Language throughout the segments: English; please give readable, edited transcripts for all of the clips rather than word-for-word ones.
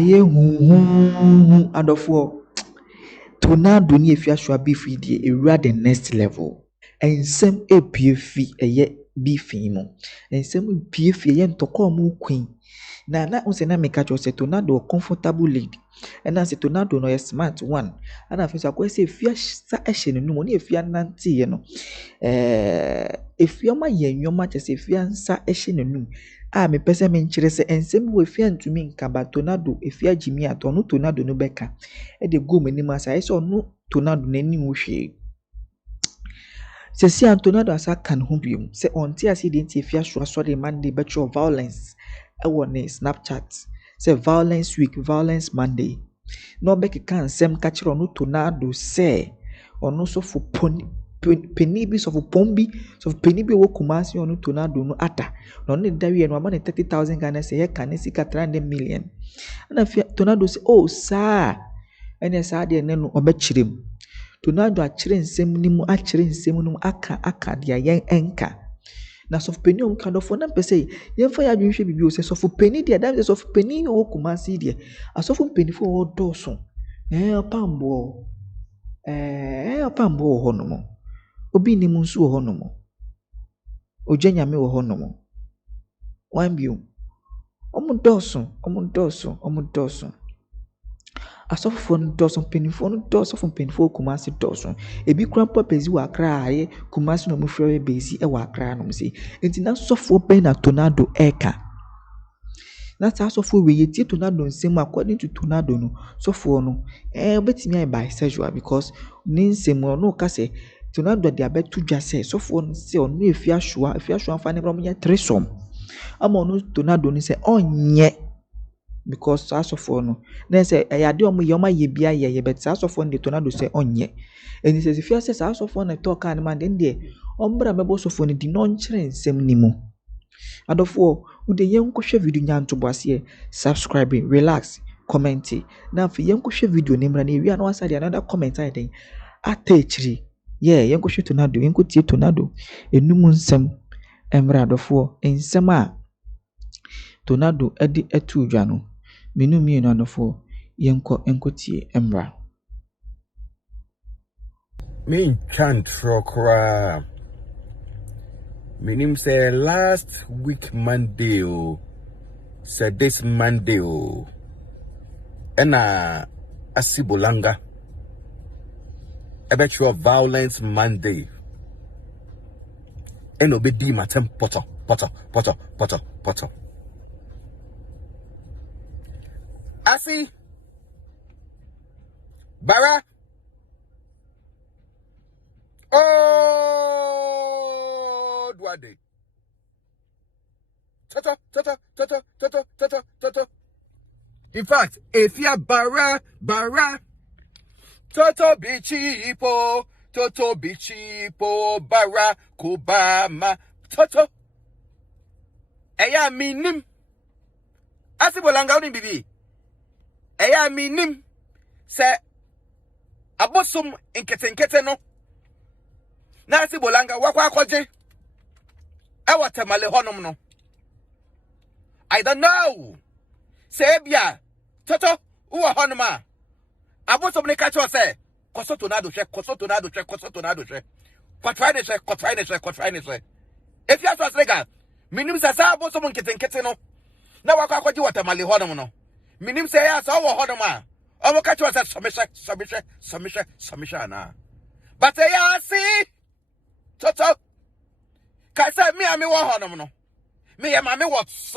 aye hu adofo tornado ni Afia Schwar beef die ewura the next level ensem epie fi eye beef mu ensem epie fi eye ntoko mu queen na unse na make cho se tornado comfortable lead na se tornado no smart one ana fi so akwese Afia sa ehye ne no ni Afia nante ye no Afia ma ye nwoma chese Afia nsa ehye ne no a me pese me nkyere se ensem wo Afia ntumi nka ba tornado Afia jimi ato no tornado no beka e de go manim asa e so no tornado nani wo hwe se si tornado asa kan ho biom se onti ase de nti Afia Schwar so de Monday betro violence e won Snapchat se violence week violence Monday no beki kan sem ka kire no tornado se ono so for penibi so for pombi so penibi wo Kumasi ono tornado no ata no ne dawie no ama ne 30,000 Ghana se he kan sika 300 million ana tornado se oh sa ene sa de ne no obekirem tornado akire nsem nimu akire nsem nimu aka dia yen enka na so peni on kind of one pese yen fa ya dwunhwe bibi o se so peni dia that so peni wo Kumasi dia asofo peni fo wo doso opambo opambo ho no mo obi ni mu nso ho no mo ojanyame wo ho no mo wan biom omo doso asofo no doso penifo no doso fo penifo Kumasi doso ebi krampa pezi wa akra aye Kumasi no mufrɛ bezi e wa akra no mse enti na sofo pe na tornado eka na ta sofo we yeti tornado nsem according to tornado no sofo no obetimi ai bisexual because ni nsem no ka se tornado de abetu dwa se sofo no se onu Afia Schwar fa ne bro mo Thréésome ama no tornado ni se onye because asofo no na say ayade omo ye oma ye bia ye bet asofo no tornado say onye eni say Afia say asofo no talk an man den de ombra mebo sofo no di no nkyere nsem nimu adofo ude yenkohwe video nyanto boase subscribe relax comment na fi yenkohwe video nimra na ewia na wasade another comment I den atechiri yenkohwe tornado yenkotie tornado enum nsem emra adofo ensem a tornado edi etu dwa no menu mi no adofo yenkotie emra me can't trokra meaning say last week Monday say this Monday ena asibolanga about your violence Monday and obedi matem poto asi bara oh duade toto in fact Afia bara toto bichipo bara kubama toto eya minim asibolanga oni bibi eya minim se abosom nkete no na asibolanga wakwa akoje ewatemale honom no I don't know se bia toto uwa honoma abosom ne ka cho se koso tornado hwe kwatrai ne hwe if you ask lega minim se sa abosom nkete no na wakwa akoje watemale honom no minim se ya sa wo honoma omo ka cho se somisha na but ya see toto ka say me ami wo honom no me ya mami what's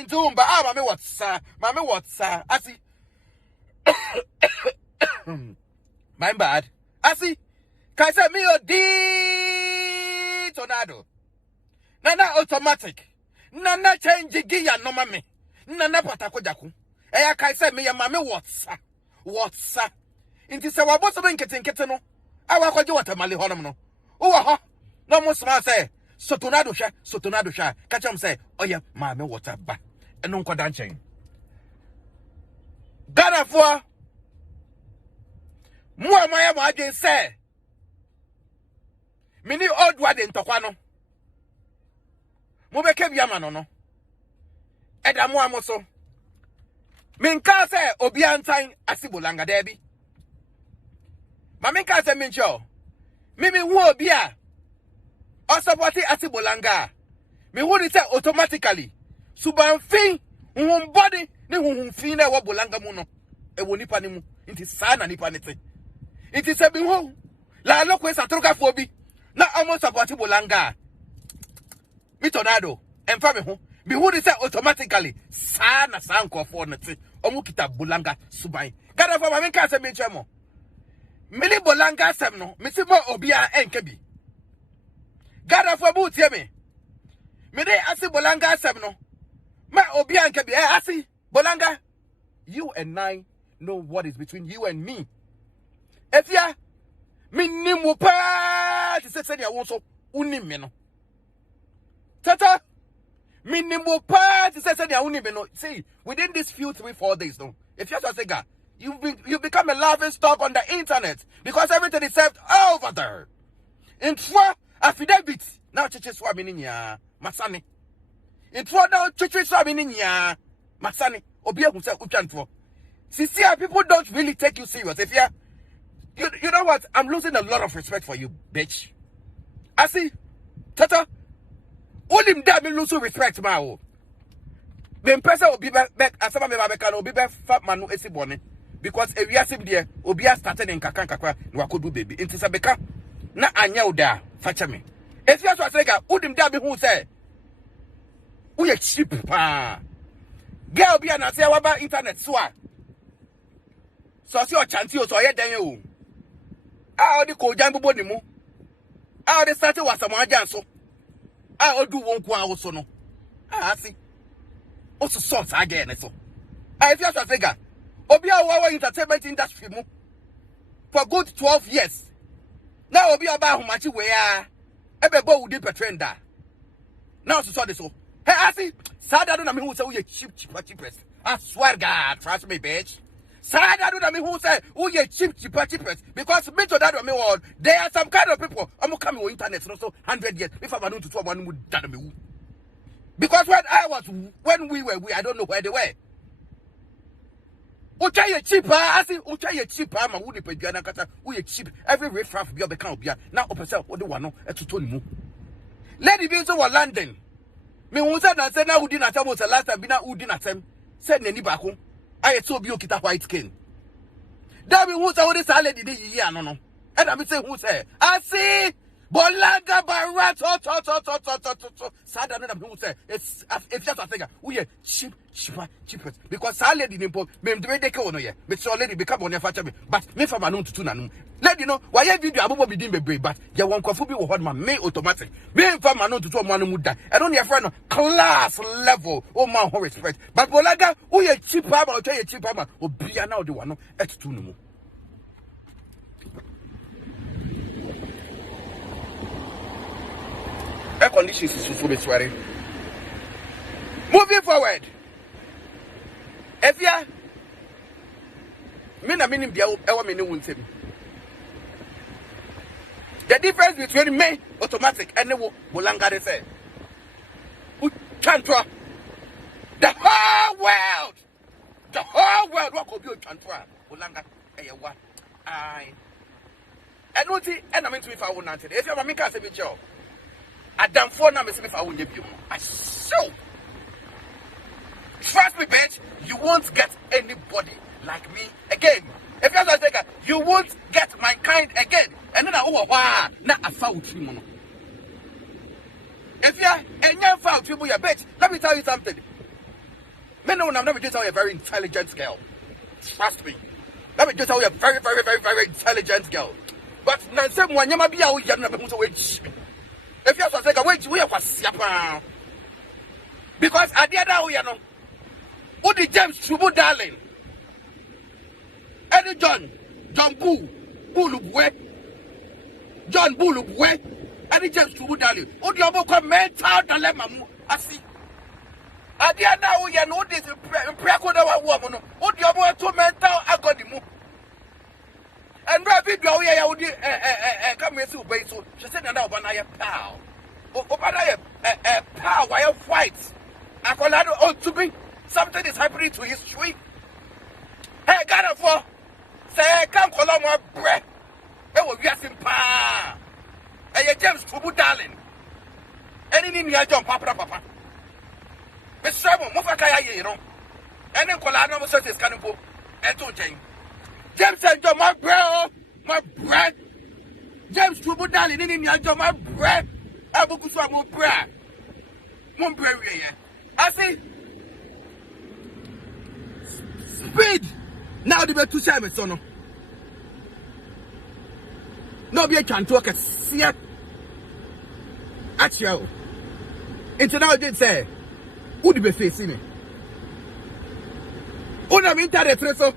ndumba mami what's asi my bad asi ka say me odi tornado na automatic na change gear no mami na patako jaku eya ka say me ya mami what's inti se wabo so nkete no awa kwaje watamale honom no uwa ho no musma say so tornado hwa catch am say oya maame water ba eno nkoda nchen Ghana for mo amaya mo adwen say mini old wade ntokwa no mo beke bia ma no Edamu amoso. Minka se obi antan asibolanga debi. Ma minka se mincho. Mimi hu obi a osopoti asibolanga. Me hu ni se automatically. Subanfin hun body ni hun fin na wo bolanga mu no. E wo nipa ni mu. Inti sana nipa nete. Inti se bi hu la lo kwesa troka fo bi. Na almost supporti bolanga. Mi tornado. Emfa me hu. Me hu ni se automatically sana sanko fo nete. Omu kita bolanga suban. Gada fo ma minka se mincho mo. Mili bolanga sem no. Mi si mo obia enkebi. Gada fo bu tie me. Me dey asi bolanga sem no. Ma obi anke bi asi bolanga. You and I know what is between you and me. Afia me nimu pa ti se dia won so unim me no. Tata me nimu pa ti se dia unim me no. See, within these few 3-4 days no. If you just say God, you become a laughing stock on the internet because everything is served over there. In Twa affidavit now chiche swa me nya masane. In Twa now chiche swa me nya masane. Obi ehun se utwanto. See, people don't really take you serious. If you know what? I'm losing a lot of respect for you, bitch. I see. Tata. All him there me lose respect ma. Me person obi back asama me ba can obi be fat manu esi bone because if you ask him there obi started in kakan kakwa no akodu baby. Inti se beka na anya oda facha me. If you so say ga udim there be hu say we cheap pa. Girl be na say waba internet so a. So see o chanti o so ye dan o. A o di ko jan bobo ni mu. A o di start wa samo ajan so. A o du won ku a so no. A see. O so sort again so. I feel so figure. Obi a wa entertainment industry mu for good 12 years. Now obi aba humachi we a ebe bo wudi petrenda. Now so this so. Hey, I see. Sada do na me who say we cheapest. I swear God, trust me, bitch. Sada do na me who say we cheapest because me to that me world. There are some kind of people. I'm coming on internet so 100 years. If I'm not to talk one would that me. Because when we were, I don't know where they were. Ucha ye cheaper, I see. Ucha ye cheaper. Ma wudi pe biana kata. We cheap. Every riffraff be become bia. Now opesa odi wano etutoni mu. Lady be so London. Me won't na say na udi na tem was last time be na udi na tem. Say nani baako. I so bi okita white skin. That be who say what this lady dey yi ano no. And I be say who say. I see. Bolanga barat to. Sada no who say. It's if just a thing. We cheapest because sa lady nimpo me dey dey ke no ye. Me so lady become on facha me. But me fa manu tutu nanu. Lady no why ye video abobo be din bebre but ye won kwafo bi wo hod ma me automatic. Me fa manu tutu o manu mu da. E no ne friend no class level o man ho respect. But Bolanga we cheaper ma o twa ye cheaper ma obia na o de wano etutu no mu. Air conditions is so swearing. Moving forward. Afia me na minim dia ewa me ne wuntem. The difference between me automatic and the Bolanga they say. Chantra. The whole world what could be Chantra Bolanga ewa. I and what and I mean to if I won't answer. If you make us a bit job. Adam for now, if I won't give you. I so trust me, bitch. You won't get anybody like me again. If you're like you won't get my kind again. And then I na a foul tree. If you're a foul tree, you bitch. Let me tell you something. Men know I'm never just tell you a very intelligent girl. Trust me. Let me just tell you a very, very, very, very intelligent girl. But now, someone you might be out here, never to wait. If you are saying, wait, we are siapa. Because at the other way, you know, who the James Chubu darling? Eddie John Bulubwe, John Bulubwe, Eddie James Chubu darling. Who the other mental dilemma? I see. At the other way, you know, this is precoda woman. Who the other two mental agony? And Rabbit go here, I would come with you, she said, and now, Banaya pow. Obanaya pow, why fight? Akolado on to me. Something is happening to his tree. Hey, God for say, come Colombo bread. It will get him pa. Hey, James Tubu darling. Anything you jump, papa. Miss Simon, Mufakaya, you know. And then Colano was such as Cannibal. And to James. James and John, my bread. James Tubu darling, in your job, my bread. I will go to my bread. I see. Speed. Now the two Simon son. No be can talk at see. At you. Into now did say, who be facing me? Una mi internet Thréésome.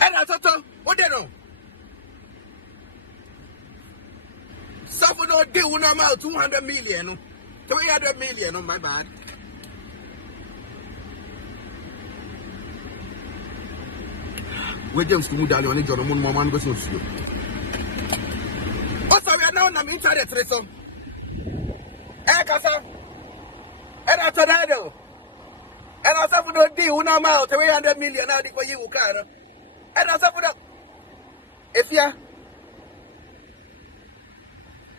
And I thought, what they know? Some no deal with about 200 million, 300 million. Oh my bad. We James to Mudali on the John Moon Maman goes with you. Oh, sorry, now I'm inside the Thréésome. And after that, and I said, no deal with about 300 million now for you, Clara. And I said, if you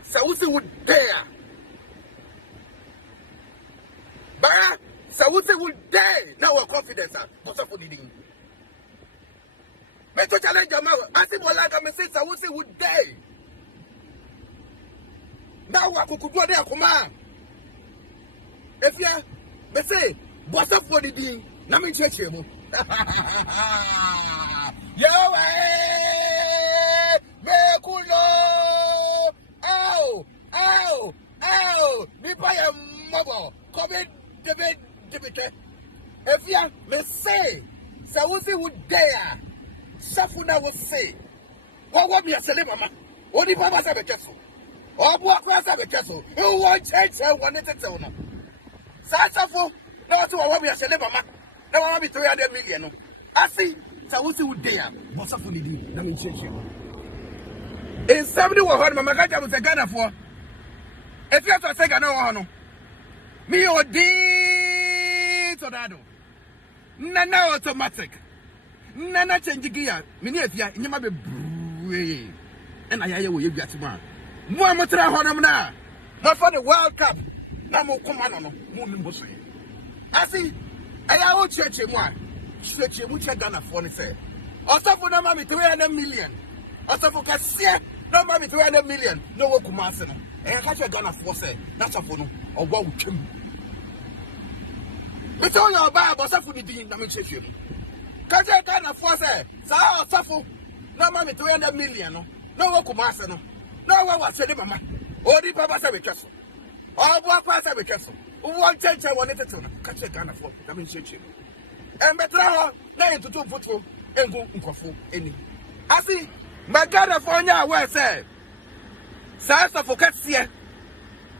Sawusi would dare. Bara, Sawusi would dare. Now we're confident, sir. What's up for the thing? Make a challenge, Jamal. I see more like I say Sawusi would dare. Now I could go there, come on. If you, me say, what's up for the thing? Now me check you. Yo, Ow! Me buy a mobile. Come in, debate. If you me say, Sawusi would dare. Safuna would say, what want me a celebama? Only Baba said a castle. Or what class have a castle? You want change, I want it to tell them. Sasafu, no, to want me a celebama. No, I want me 300 million. I see, Sawusi would dare. What's up for the deal? Let me change you. In 71, my Gaja was a Ghana for. If you have to say, I know, me or D tornado. Nana automatic. Nana change gear. Many of you, you might be brave. And I will give you a man. Muamatra Honamna. Not for the World Cup. Namo Comano, Moon. I see. I will church him one. Stretch him, which I done for the say. Also for the mommy 300 million. Also for Cassia. No mommy 300 million. No work Kumasi. And catch a gun for say. That's a phone or what would you? It's all about for the dean. Let me check you. Catch a gun for say. Sao suffer. No mommy 300 million. No work Kumasi. No one was saying, Mamma. Or the Papa Sabe Castle. Or what class Sabe Castle. One church I wanted to catch a gun for. Let me check you. And better 9 to 2 football and go Uncofu any. I see. My California, where say, Size of Cassia.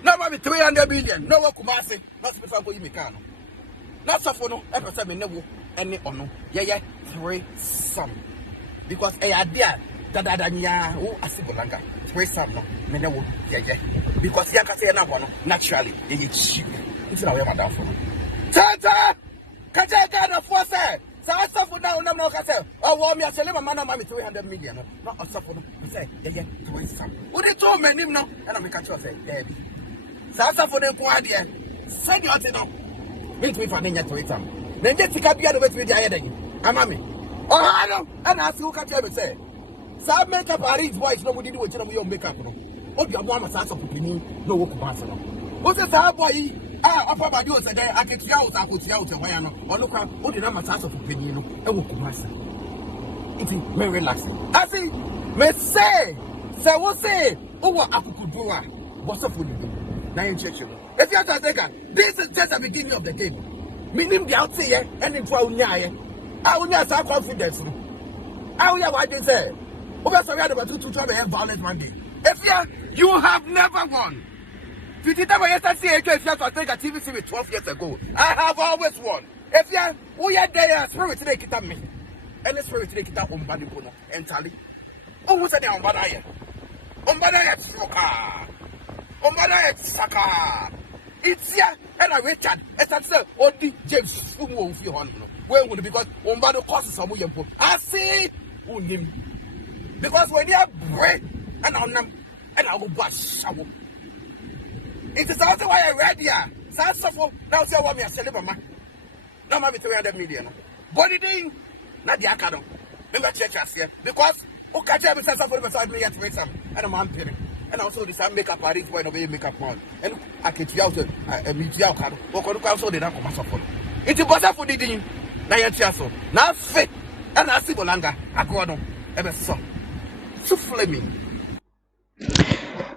No, maybe 300 million. No, Kumasi. Not special for Imicano. Not so for no episode in no any or no. Yeah, Thréésome. Because a idea that Adania, who a single langa, Thréésome, no, Menewo, yeah. Because Yakasi and one naturally, it's cheap. It's not ever down for. Tata! Kajaka, for say. So I suffer now, no, Cassell. Oh, me, I tell him a man of money 300 million. Not a suffer. You say, yeah, Thréésome. What they told me, no, and I'm a catcher say, Debbie. So I suffer the quadia. Send you out to know. Wait me for Ninja Thréésome. Then get to Capia the way with the heading. I'm mammy. Oh, I know, and I see who can tell me say. So I make up a rich voice, nobody do it, your makeup. What you want a of opinion, no work master. What's a boy? Upper by you said, I get you out, or look at what the number of opinion, and work master. It's very relaxing. I see, may say, what say, what I could do. What's up with you? Now you check you. If you have to take this is just the beginning of the game. Meaning the outside and in Faunia. I will not have confidence. I will have what they say. Over sorry about to try to have violence one day. If you have never won. If you never yesterday, if you have to take a TV series 12 years ago, I have always won. If you we are there, spirit today, kita me. And the spirit today, kita umbani kono entirely. Oh, what's the umbadaya? Umbadaya stroka. Umbadaya saka. It's here, and I Richard, as I said, or the James who won't feel on. Well, because on bad costs some way. I see him. Because when you have bread and I'll go bash. It is also why I read here. Sassafo, now say what me a celebrate. No, maybe 300 million. Body ding, not the acadom. Remember, church here because catch every Sassafo beside me at Thréésome, and a man paying. And also, this makeup artist when obey makeup on. And I get you out a meet out. Or also, they don't come as a it's a buzzer for the ding. Now, now, fit. And I see Bolanga, I go on. Ever so. Souffle me.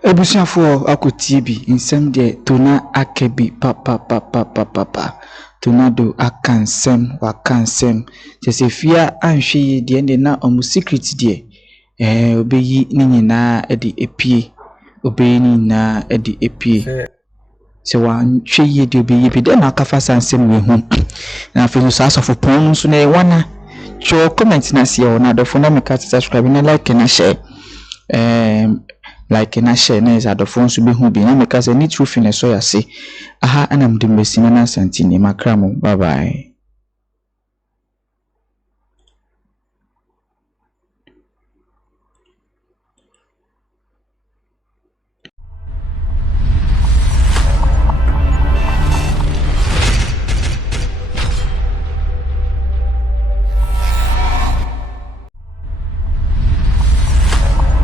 Ebusuafo akotie bi nsɛm de tona akebi papa tonado akansɛm wakansɛm kyese fia anhwe yi de ne na omu secret de obeyi ni nyina de epie obeyi ni nyina de epie se wanhwe yi de obeyi bi de na akafa sansɛm we hu na afi so asofo pon so na wana cho comment na se na do fo na me ka subscribe na like na share like na share na is adofo nso be hu bi na me ka say ni true fine so ya se aha anam de mesina na santini makramo bye bye.